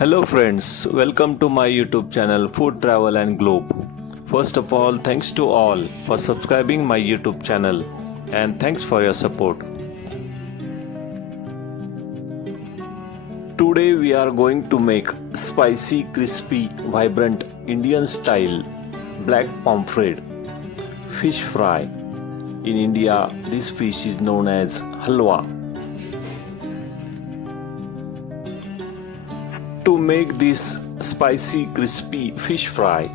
Hello friends, welcome to my YouTube channel Food Travel and Globe. First of all, thanks to all for subscribing my YouTube channel and thanks for your support. Today we are going to make spicy, crispy, vibrant Indian style black pomfret fish fry. In India, this fish is known as halwa. To make this spicy crispy fish fry,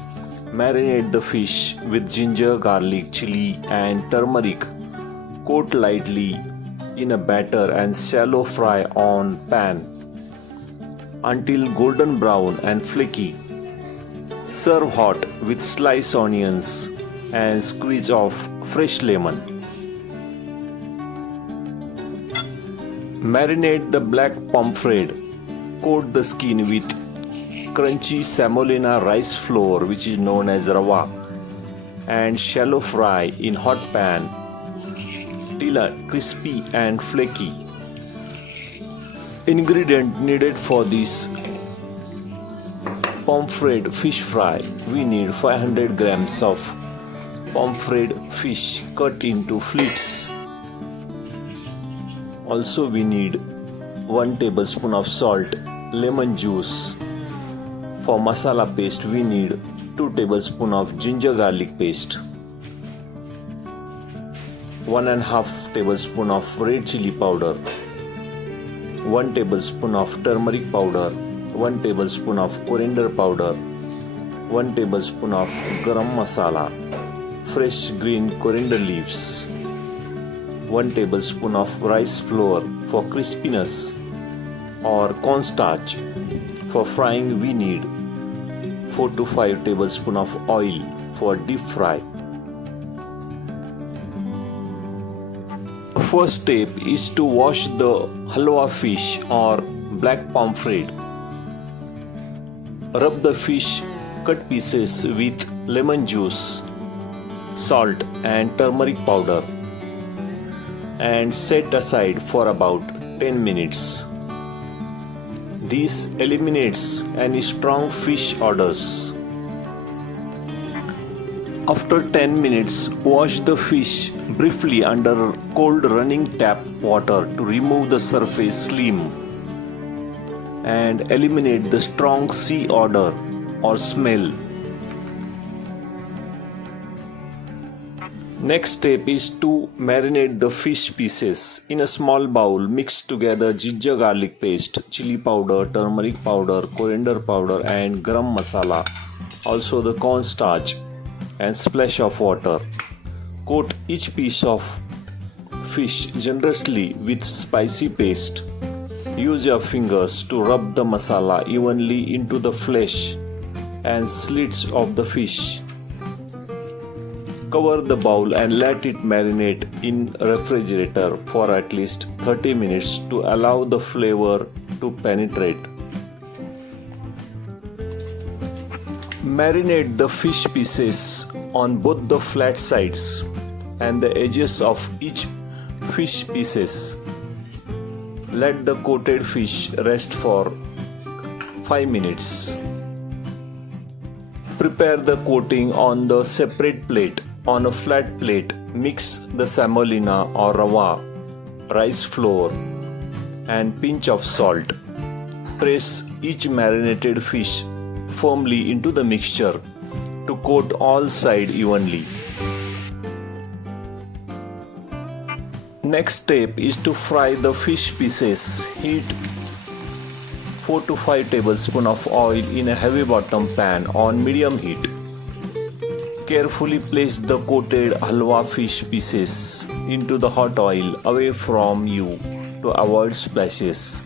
marinate the fish with ginger, garlic, chili and turmeric. Coat lightly in a batter and shallow fry on pan until golden brown and flaky. Serve hot with sliced onions and squeeze of fresh lemon. Marinate the black pomfret. Coat the skin with crunchy semolina rice flour, which is known as rawa, and shallow fry in hot pan till crispy and flaky. Ingredient needed for this pomfret fish fry: we need 500 grams of pomfret fish cut into flits. Also we need 1 tablespoon of salt, lemon juice. For masala paste we need 2 tablespoons of ginger garlic paste, 1.5 tablespoon of red chili powder, 1 tablespoon of turmeric powder, 1 tablespoon of coriander powder, 1 tablespoon of garam masala, fresh green coriander leaves, 1 tablespoon of rice flour for crispiness, or cornstarch. For frying we need 4 to 5 tablespoons of oil for deep fry. First step is to wash the halwa fish or black pomfret. Rub the fish cut pieces with lemon juice, salt and turmeric powder and set aside for about 10 minutes. This eliminates any strong fish odors. After 10 minutes, wash the fish briefly under cold running tap water to remove the surface slim and eliminate the strong sea odor or smell. Next step is to marinate the fish pieces. In a small bowl, mix together ginger garlic paste, chili powder, turmeric powder, coriander powder and garam masala, also the cornstarch and splash of water. Coat each piece of fish generously with spicy paste. Use your fingers to rub the masala evenly into the flesh and slits of the fish. Cover the bowl and let it marinate in refrigerator for at least 30 minutes to allow the flavor to penetrate. Marinate the fish pieces on both the flat sides and the edges of each fish pieces. Let the coated fish rest for 5 minutes. Prepare the coating on the separate plate. On a flat plate, mix the semolina or rawa, rice flour and pinch of salt. Press each marinated fish firmly into the mixture to coat all sides evenly. Next step is to fry the fish pieces. Heat 4 to 5 tablespoons of oil in a heavy bottom pan on medium heat. Carefully place the coated halwa fish pieces into the hot oil away from you to avoid splashes.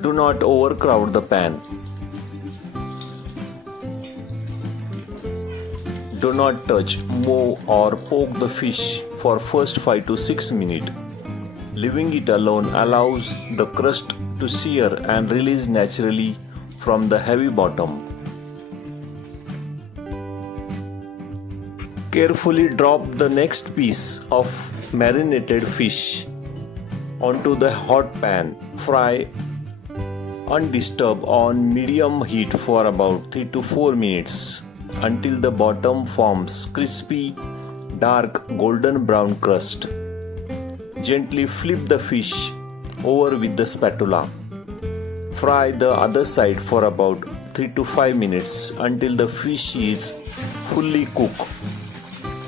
Do not overcrowd the pan. Do not touch, move or poke the fish for first 5 to 6 minutes. Leaving it alone allows the crust to sear and release naturally from the heavy bottom. Carefully drop the next piece of marinated fish onto the hot pan. Fry undisturbed on medium heat for about 3 to 4 minutes until the bottom forms crispy, dark golden brown crust. Gently flip the fish over with the spatula. Fry the other side for about 3 to 5 minutes until the fish is fully cooked,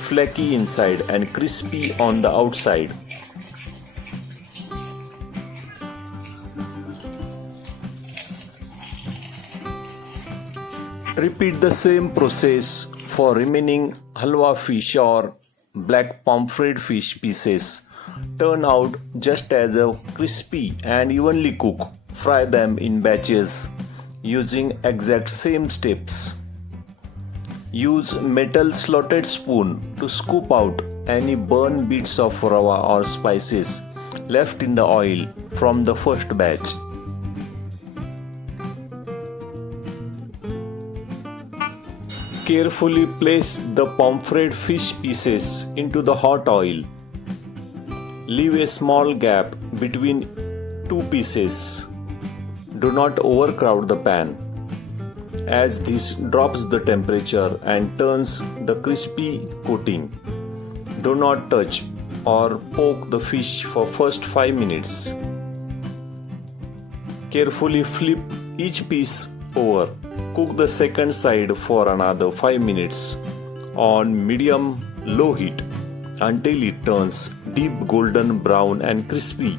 flaky inside and crispy on the outside. Repeat the same process for remaining halwa fish or black pomfret fish pieces. Turn out just as a crispy and evenly cook. Fry them in batches using exact same steps. Use metal slotted spoon to scoop out any burned bits of rava or spices left in the oil from the first batch. Carefully place the pomfret fish pieces into the hot oil. Leave a small gap between two pieces. Do not overcrowd the pan, as this drops the temperature and turns the crispy coating. Do not touch or poke the fish for first 5 minutes. Carefully flip each piece over. Cook the second side for another 5 minutes on medium-low heat until it turns deep golden brown and crispy.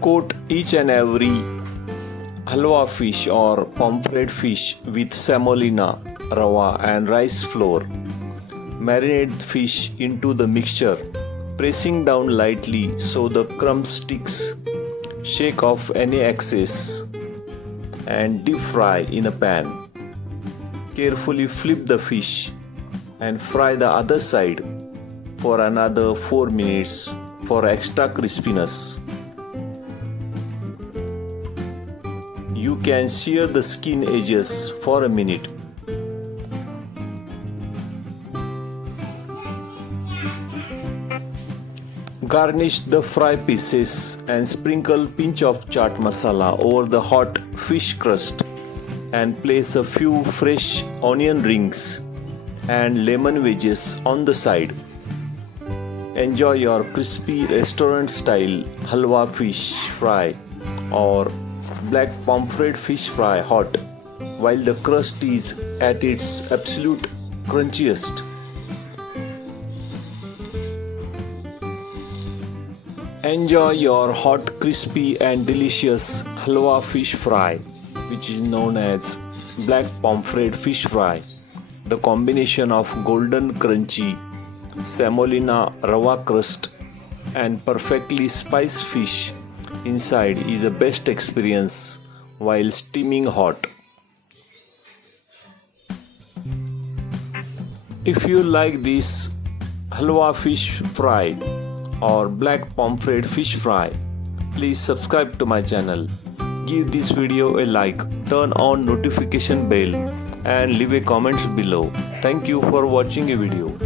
Coat each and every halwa fish or pomfret fish with semolina, rava and rice flour. Marinate fish into the mixture, pressing down lightly so the crumb sticks. Shake off any excess and deep fry in a pan. Carefully flip the fish and fry the other side for another 4 minutes for extra crispiness. You can sear the skin edges for a minute. Garnish the fry pieces and sprinkle pinch of chaat masala over the hot fish crust and place a few fresh onion rings and lemon wedges on the side. Enjoy your crispy restaurant style halwa fish fry or black pomfret fish fry hot while the crust is at its absolute crunchiest. Enjoy your hot, crispy and delicious halwa fish fry, which is known as black pomfret fish fry. The combination of golden crunchy semolina rava crust and perfectly spiced fish inside is a best experience while steaming hot. If you like this halwa fish fry or black pomfret fish fry, please subscribe to my channel. Give this video a like, turn on notification bell and leave a comments below. Thank you for watching a video.